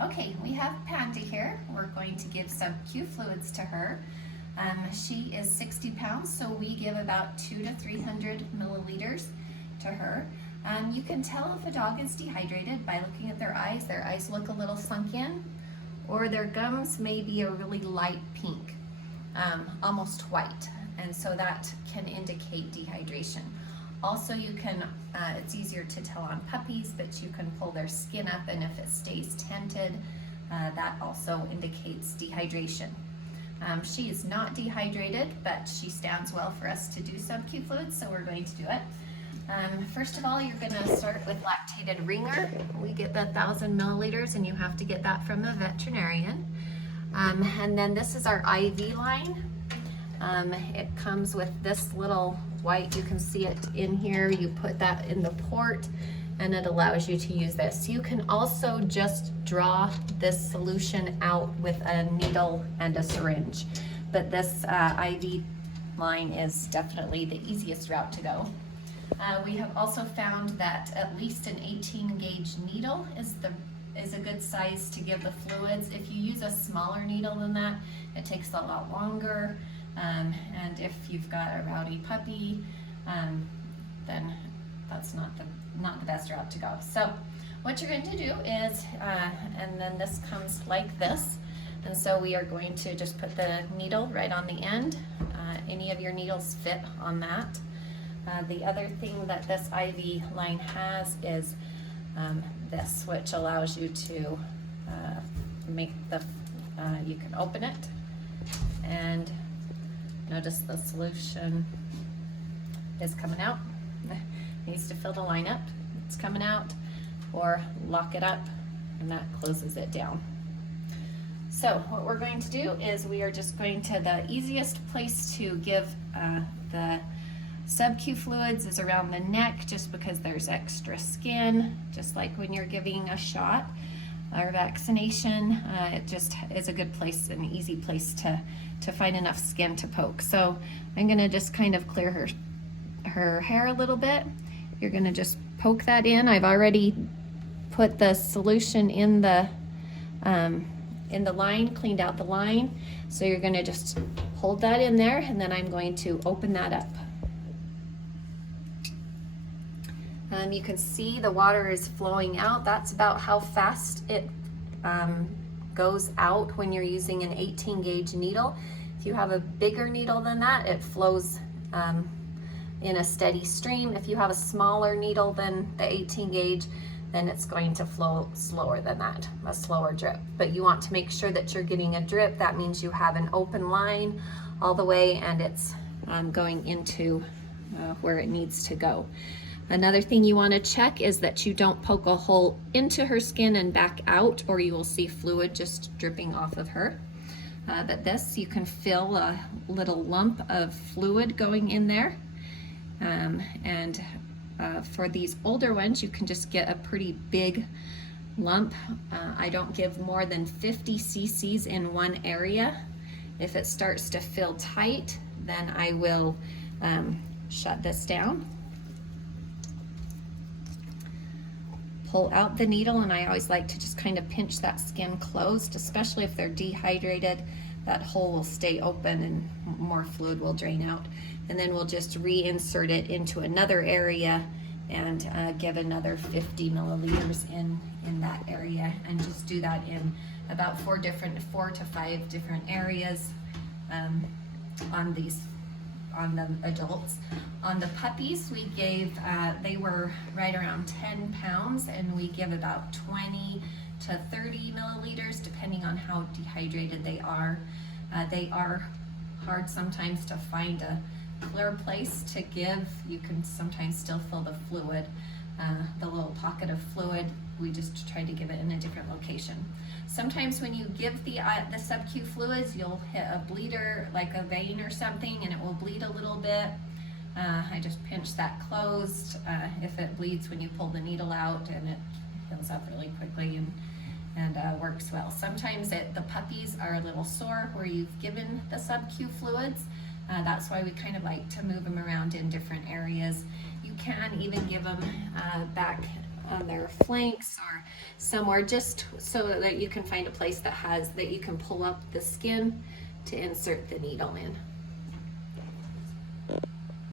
Okay, we have Panda here. We're going to give sub-Q fluids to her. She is 60 pounds, so we give about 200 to 300 milliliters to her. You can tell if a dog is dehydrated by looking at their eyes. Their eyes look a little sunk in, or their gums may be a really light pink, almost white, and so that can indicate dehydration. Also, you can, it's easier to tell on puppies, but you can pull their skin up, and if it stays tented, that also indicates dehydration. She is not dehydrated, but she stands well for us to do sub-Q fluids, so we're going to do it. First of all, you're going to start with lactated ringer. We get the 1,000 milliliters, and you have to get that from a veterinarian. And then this is our IV line. It comes with this little white, you can see it in here. You put that in the port and it allows you to use this. You can also just draw this solution out with a needle and a syringe, but this IV line is definitely the easiest route to go. We have also found that at least an 18 gauge needle is a good size to give the fluids. If you use a smaller needle than that, it takes a lot longer. And if you've got a rowdy puppy, then that's not the best route to go. So what you're going to do is, and then this comes like this, and so we are going to just put the needle right on the end. Any of your needles fit on that. The other thing that this IV line has is this, which allows you to make the, you can open it, and notice the solution is coming out. Needs to fill the line up, it's coming out, or lock it up, and that closes it down. So what we're going to do is we are just going to, the easiest place to give the sub-Q fluids is around the neck, just because there's extra skin, just like when you're giving a shot or vaccination. It just is a good place, an easy place to find enough skin to poke. So I'm gonna just kind of clear her hair a little bit. You're gonna just poke that in. I've already put the solution in the line, cleaned out the line. So you're gonna just hold that in there, and then I'm going to open that up. You can see the water is flowing out. That's about how fast it goes out when you're using an 18 gauge needle. If you have a bigger needle than that, it flows in a steady stream. If you have a smaller needle than the 18 gauge, then it's going to flow slower than that, a slower drip. But you want to make sure that you're getting a drip. That means you have an open line all the way, and it's going into where it needs to go. Another thing you want to check is that you don't poke a hole into her skin and back out, or you will see fluid just dripping off of her. But this, you can feel a little lump of fluid going in there. For these older ones, you can just get a pretty big lump. I don't give more than 50 cc's in one area. If it starts to feel tight, then I will shut this down. Pull out the needle, and I always like to just kind of pinch that skin closed, especially if they're dehydrated. That hole will stay open and more fluid will drain out. And then we'll just reinsert it into another area and give another 50 milliliters in that area, and just do that in about 4 to 5 different areas on the adults. On the puppies, we gave, they were right around 10 pounds, and we give about 20 to 30 milliliters depending on how dehydrated they are. They are hard sometimes to find a clear place to give. You can sometimes still feel the fluid, the little pocket of fluid. We just try to give it in a different location. Sometimes when you give the sub-Q fluids, you'll hit a bleeder, like a vein or something, and it will bleed a little bit. I just pinch that closed. If it bleeds when you pull the needle out, and it heals up really quickly and works well. Sometimes the puppies are a little sore where you've given the sub-Q fluids. That's why we kind of like to move them around in different areas. You can even give them back on their flanks or somewhere, just so that you can find a place that you can pull up the skin to insert the needle in.